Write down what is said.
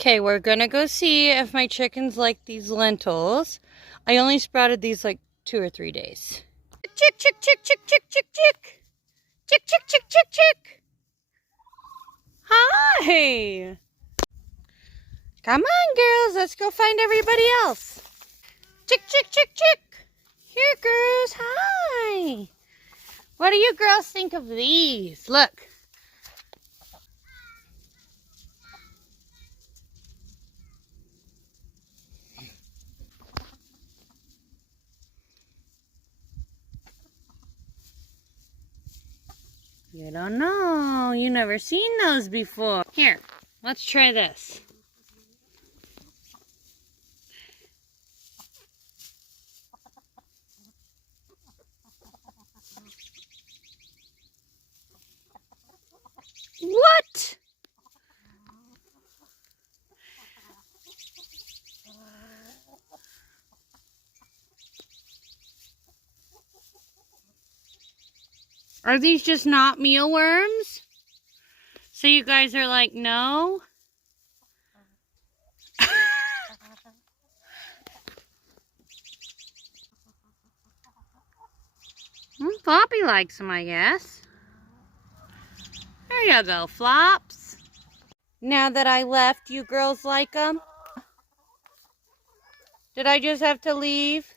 Okay, we're gonna go see if my chickens like these lentils. I only sprouted these like 2 or 3 days. Chick, chick, chick, chick, chick, chick, chick. Chick, chick, chick, chick, chick. Hi. Come on, girls. Let's go find everybody else. Chick, chick, chick, chick. Here, girls. Hi. What do you girls think of these? Look. You don't know. You never seen those before. Here, let's try this. What? Are these just not mealworms? So you guys are like, no? Floppy likes them, I guess. There you go, Flops. Now that I left, you girls like them? Did I just have to leave?